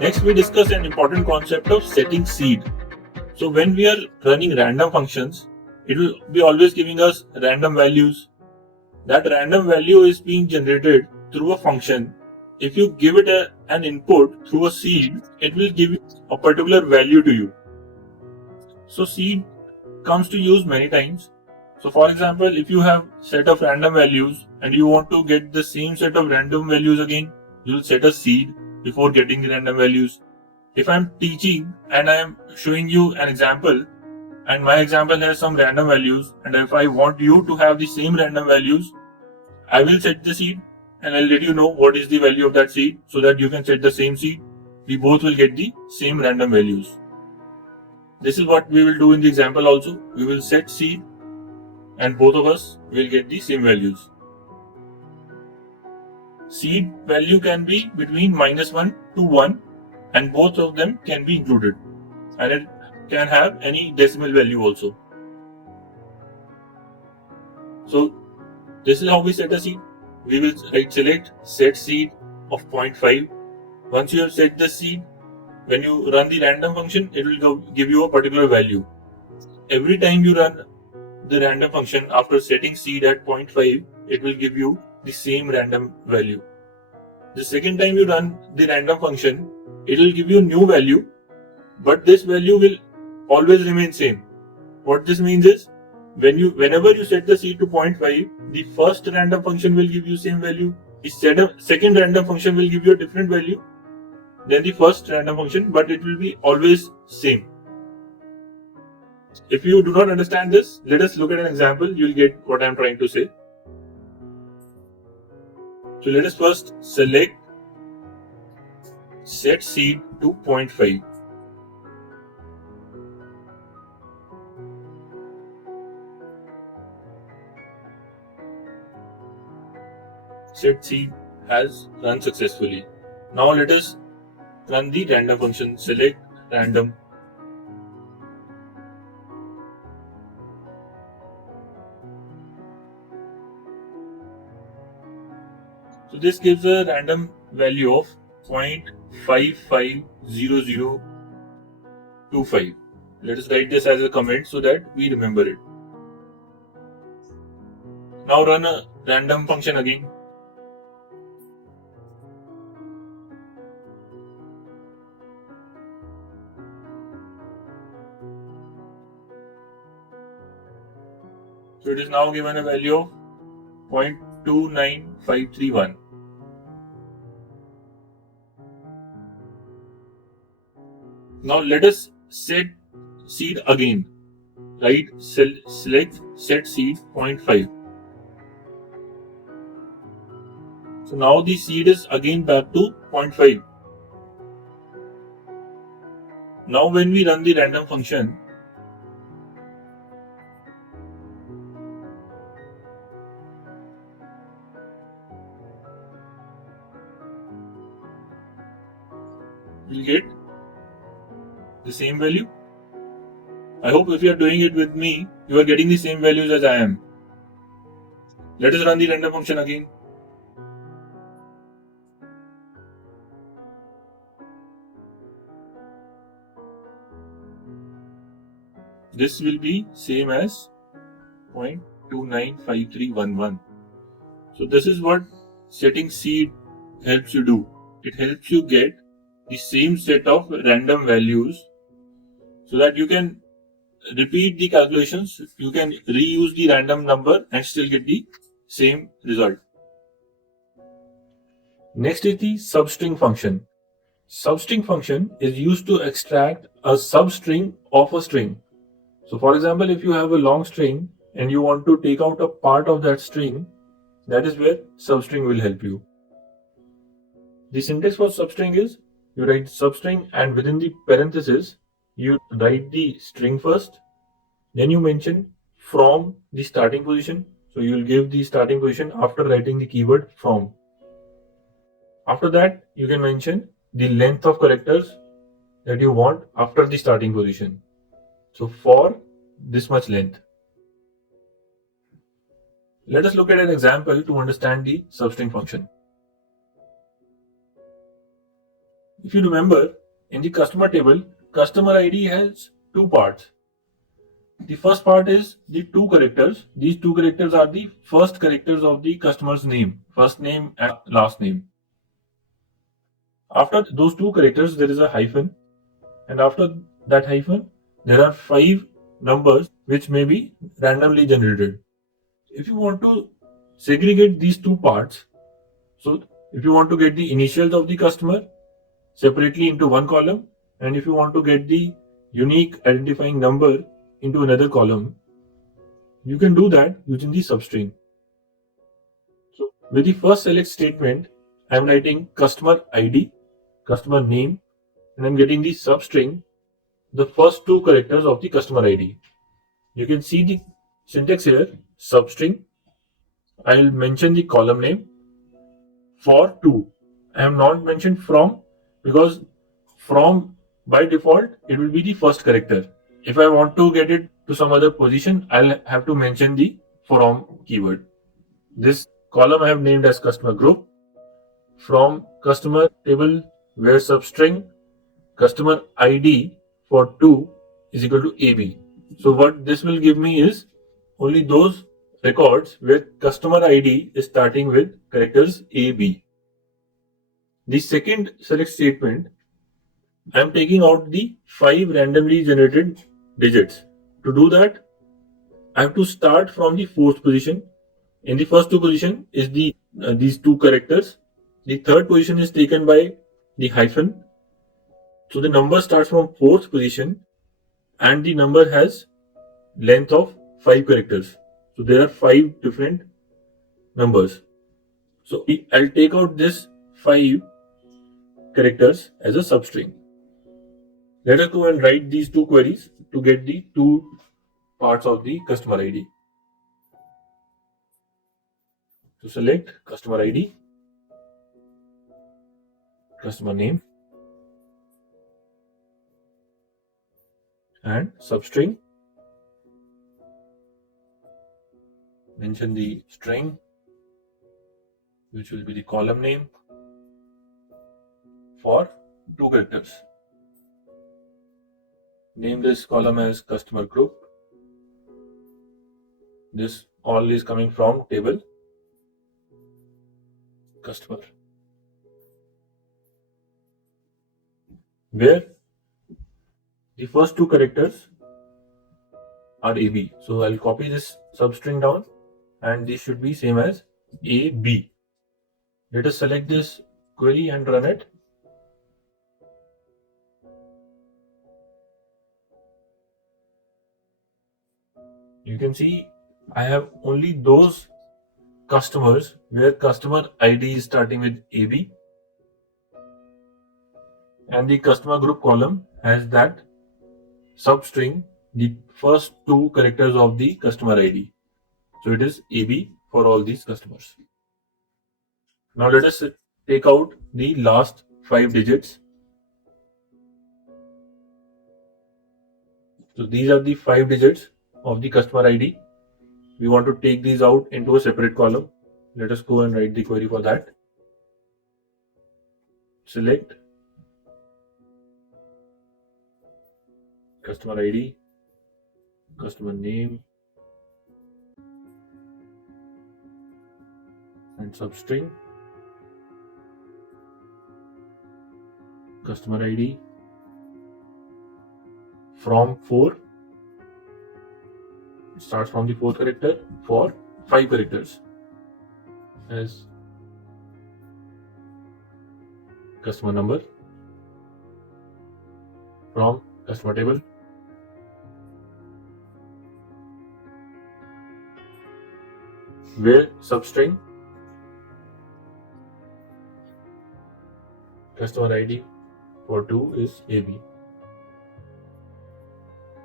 Next, we discuss an important concept of setting seed. So when we are running random functions, it will be always giving us random values. That random value is being generated through a function. If you give it an input through a seed, it will give you a particular value to you. So seed comes to use many times. So for example, if you have set of random values and you want to get the same set of random values again, you will set a seed before getting the random values. If I'm teaching and I am showing you an example and my example has some random values, and if I want you to have the same random values, I will set the seed and I'll let you know what is the value of that seed so that you can set the same seed. We both will get the same random values. This is what we will do in the example also. We will set seed and both of us will get the same values. Seed value can be between -1 to 1 and both of them can be included, and it can have any decimal value also. So this is how we set a seed. We will select set seed of 0.5. Once you have set the seed, when you run the random function, it will give you a particular value. Every time you run the random function after setting seed at 0.5, it will give you the same random value. The second time you run the random function, it will give you new value, but this value will always remain same. What this means is, whenever you set the seed to 0.5, the first random function will give you same value. The second random function will give you a different value than the first random function, but it will be always same. If you do not understand this, let us look at an example. You will get what I am trying to say. So let us first select set seed to 0.5. Set seed has run successfully. Now let us run the random function. Select random. So this gives a random value of 0.550025. Let us write this as a comment so that we remember it. Now run a random function again. So it is now given a value of 0.29531. Now let us set seed again. Select set seed 0.5. So now the seed is again back to 0.5. Now when we run the random function, we'll get the same value. I hope if you are doing it with me, you are getting the same values as I am. Let us run the random function again. This will be same as 0.295311. So this is what setting seed helps you do. It helps you get the same set of random values so that you can repeat the calculations. You can reuse the random number and still get the same result. Next is the substring function. Substring function is used to extract a substring of a string. So for example, if you have a long string and you want to take out a part of that string, that is where substring will help you. The syntax for substring is, you write substring and within the parenthesis, you write the string first, then you mention from the starting position. So you will give the starting position after writing the keyword from. After that, you can mention the length of characters that you want after the starting position. So for this much length. Let us look at an example to understand the substring function. If you remember, in the customer table, customer ID has two parts. The first part is the two characters. These two characters are the first characters of the customer's name, first name and last name. After those two characters, there is a hyphen, and after that hyphen, there are 5 numbers which may be randomly generated. If you want to segregate these two parts, so if you want to get the initials of the customer separately into one column, and if you want to get the unique identifying number into another column, you can do that using the substring. So with the first select statement, I am writing customer ID, customer name, and I'm getting the substring, the first two characters of the customer ID. You can see the syntax here, substring. I will mention the column name for to. I have not mentioned from because from by default it will be the first character. If I want to get it to some other position, I'll have to mention the from keyword. This column I have named as customer group. From customer table where substring customer ID for 2 is equal to AB. So what this will give me is only those records where customer ID is starting with characters AB. The second select statement, I am taking out the 5 randomly generated digits. To do that, I have to start from the 4th position. In the first 2 position is these 2 characters. The 3rd position is taken by the hyphen. So the number starts from 4th position and the number has length of 5 characters. So there are 5 different numbers. So I'll take out this 5 characters as a substring. Let us go and write these 2 queries to get the 2 parts of the customer ID. So select customer ID, customer name, and substring. Mention the string, which will be the column name for 2 characters. Name this column as customer group. This all is coming from table customer, where the first 2 characters are AB. So I'll copy this substring down and this should be same as AB. Let us select this query and run it. You can see I have only those customers where customer ID is starting with AB, and the customer group column has that substring, the first 2 characters of the customer ID. So it is AB for all these customers. Now let us take out the last 5 digits. So these are the 5 digits of the customer ID. We want to take these out into a separate column. Let us go and write the query for that. Select customer ID, customer name, and substring, customer ID from 4. It starts from the 4th character for 5 characters as customer number from customer table, where substring customer ID for 2 is AB.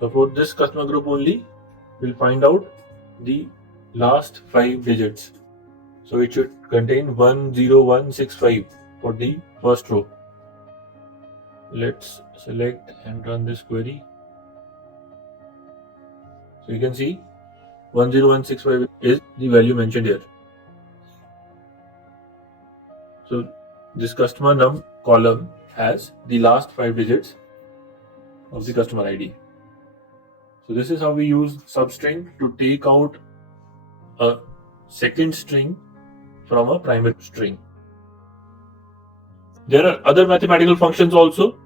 So for this customer group only, we'll find out the last 5 digits. So it should contain 10165 for the first row. Let's select and run this query. So you can see 10165 is the value mentioned here. So this customer num column as the last 5 digits of the customer ID. So this is how we use substring to take out a second string from a primary string. There are other mathematical functions also.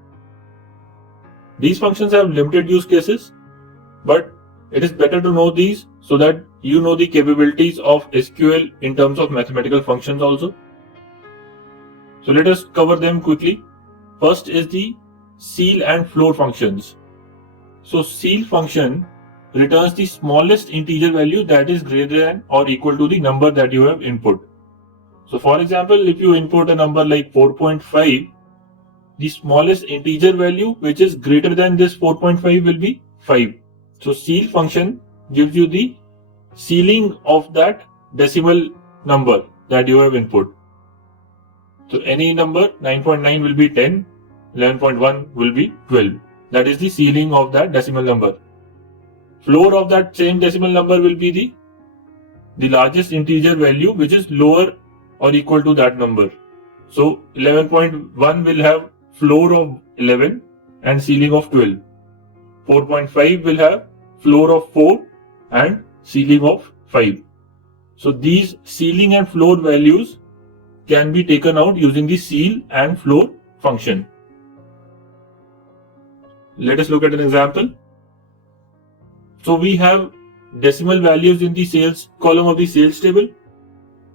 These functions have limited use cases, but it is better to know these so that you know the capabilities of SQL in terms of mathematical functions also. So let us cover them quickly. First is the CEIL and floor functions. So CEIL function returns the smallest integer value that is greater than or equal to the number that you have input. So for example, if you input a number like 4.5, the smallest integer value which is greater than this 4.5 will be 5. So CEIL function gives you the ceiling of that decimal number that you have input. So any number 9.9 will be 10, 11.1 will be 12. That is the ceiling of that decimal number. Floor of that same decimal number will be the largest integer value which is lower or equal to that number. So 11.1 will have floor of 11 and ceiling of 12. 4.5 will have floor of 4 and ceiling of 5. So these ceiling and floor values can be taken out using the CEIL and floor function. Let us look at an example. So we have decimal values in the sales column of the sales table.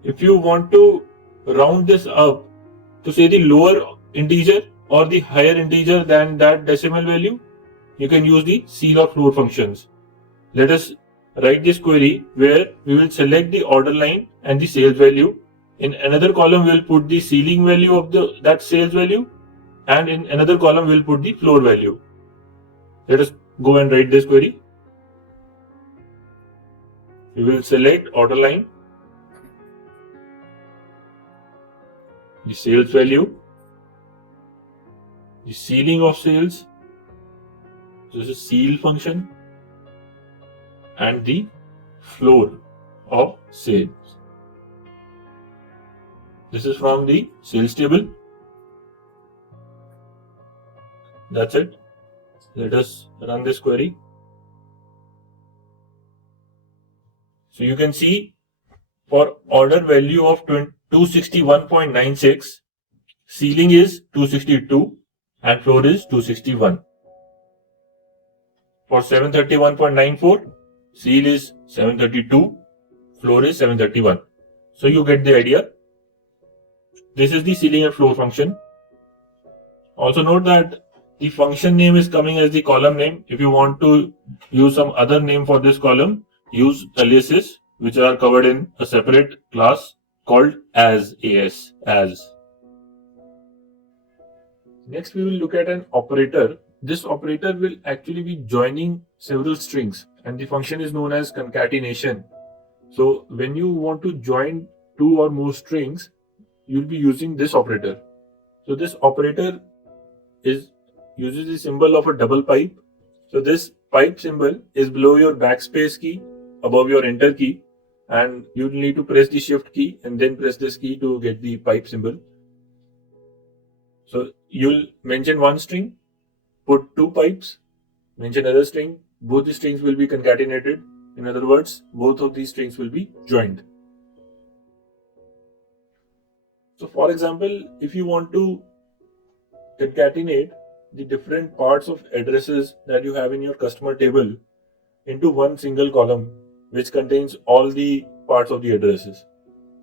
If you want to round this up to say the lower integer or the higher integer than that decimal value, you can use the CEIL or floor functions. Let us write this query where we will select the order line and the sales value. In another column, we will put the ceiling value of that sales value, and in another column, we will put the floor value. Let us go and write this query. We will select order line, the sales value, the ceiling of sales, so this is CEIL function, and the floor of sales. This is from the sales table. That's it. Let us run this query. So you can see for order value of 261.96, ceiling is 262 and floor is 261. For 731.94, CEIL is 732, floor is 731. So you get the idea. This is the ceiling and floor function. Also note that the function name is coming as the column name. If you want to use some other name for this column, use aliases which are covered in a separate class called as. Next we will look at an operator. This operator will actually be joining several strings and the function is known as concatenation. So when you want to join two or more strings, you will be using this operator. So this operator uses the symbol of a double pipe. So this pipe symbol is below your backspace key, above your enter key, and you need to press the shift key and then press this key to get the pipe symbol. So you'll mention one string, put two pipes, mention another string, both the strings will be concatenated. In other words, both of these strings will be joined. So for example, if you want to concatenate the different parts of addresses that you have in your customer table into one single column which contains all the parts of the addresses.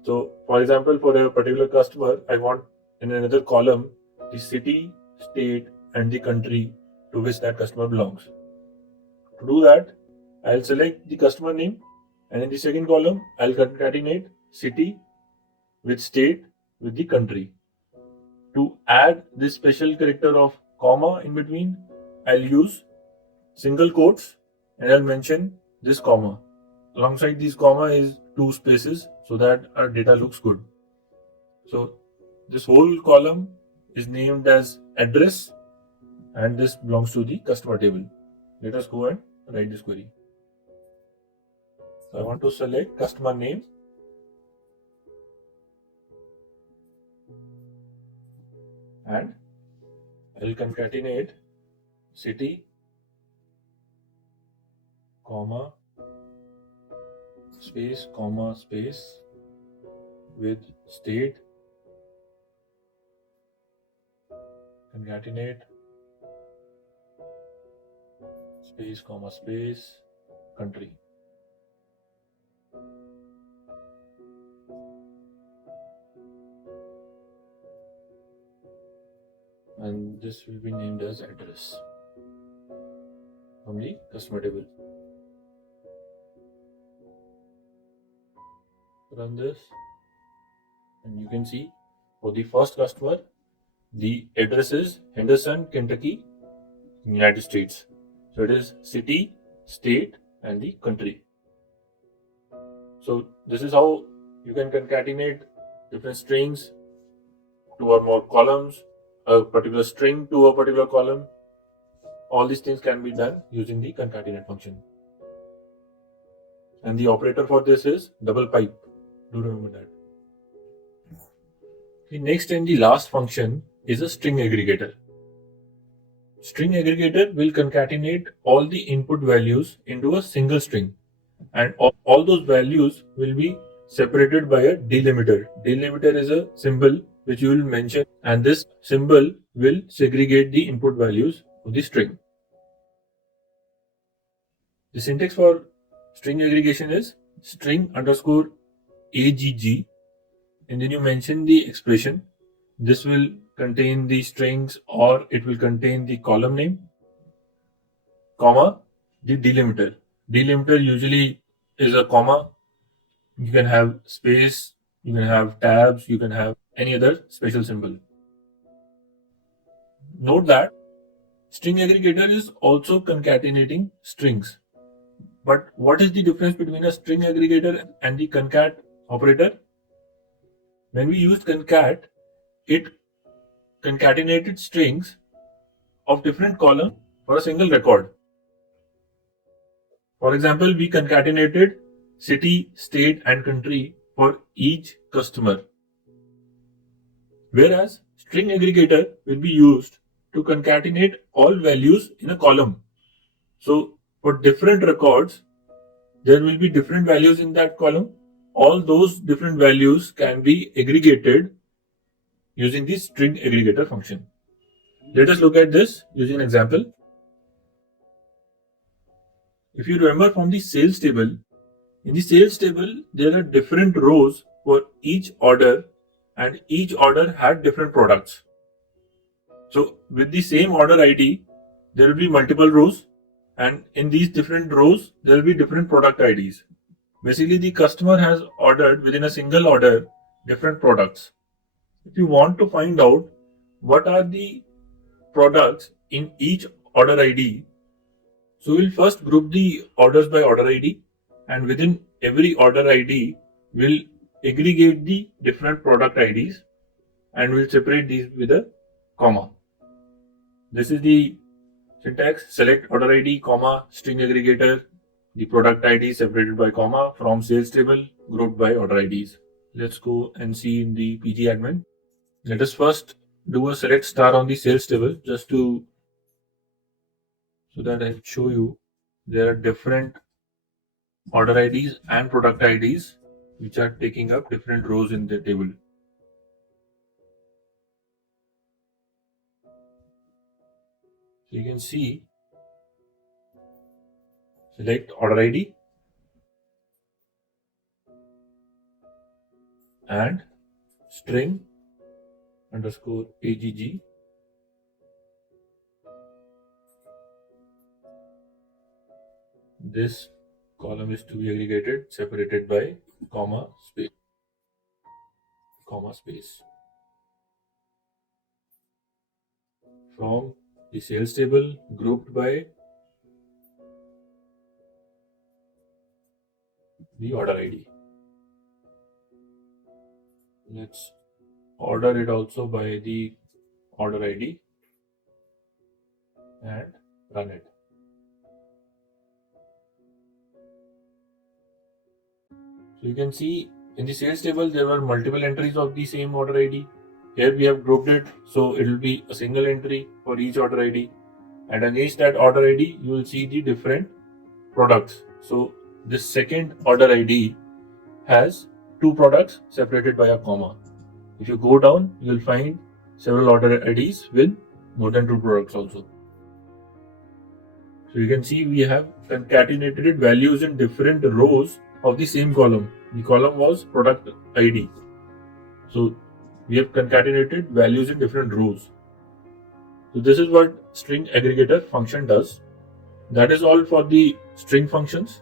So for example, for a particular customer, I want in another column the city, state and the country to which that customer belongs. To do that, I'll select the customer name and in the second column, I'll concatenate city with state with the country. To add this special character of comma in between, I'll use single quotes and I'll mention this comma. Alongside this comma is two spaces so that our data looks good. So this whole column is named as address and this belongs to the customer table. Let us go and write this query. So I want to select customer name and I'll concatenate city, comma, space, comma, space with state, concatenate, space, comma, space, country. And this will be named as address from the customer table. Run this, and you can see for the first customer, the address is Henderson, Kentucky, United States. So it is city, state, and the country. So this is how you can concatenate different strings to or more columns, a particular string to a particular column. All these things can be done using the concatenate function. And the operator for this is double pipe. Do remember that. The next and the last function is a string aggregator. String aggregator will concatenate all the input values into a single string, and all those values will be separated by a delimiter. Delimiter is a symbol which you will mention, and this symbol will segregate the input values of the string. The syntax for string aggregation is string underscore AGG, and then you mention the expression. This will contain the strings, or it will contain the column name, comma, the delimiter. Delimiter usually is a comma. You can have space, you can have tabs, you can have any other special symbol. Note that string aggregator is also concatenating strings. But what is the difference between a string aggregator and the concat operator? When we used concat, it concatenated strings of different columns for a single record. For example, we concatenated city, state, and country for each customer. Whereas string aggregator will be used to concatenate all values in a column. So for different records, there will be different values in that column. All those different values can be aggregated using the string aggregator function. Let us look at this using an example. If you remember from the sales table, in the sales table, there are different rows for each order, and each order had different products. So with the same order ID, there will be multiple rows, and in these different rows, there will be different product IDs. Basically, the customer has ordered within a single order different products. If you want to find out what are the products in each order ID, so we'll first group the orders by order ID, and within every order ID, we'll aggregate the different product IDs, and we'll separate these with a comma. This is the syntax: select order ID, comma, string aggregator, the product ID separated by comma from sales table, grouped by order IDs. Let's go and see in the PG admin. Let us first do a select star on the sales table just to so that I show you there are different order IDs and product IDs which are taking up different rows in the table. So you can see select order ID and string underscore AGG. This column is to be aggregated, separated by comma space. From the sales table, grouped by the order ID. Let's order it also by the order ID and run it. So you can see in the sales table there were multiple entries of the same order ID, Here we have grouped it, so it will be a single entry for each order ID, and against that order ID you will see the different products. So this second order ID has two products separated by a comma. If you go down, you will find several order IDs with more than two products also. So you can see we have concatenated values in different rows of the same column. The column was product ID. So we have concatenated values in different rows. So this is what string aggregator function does. That is all for the string functions.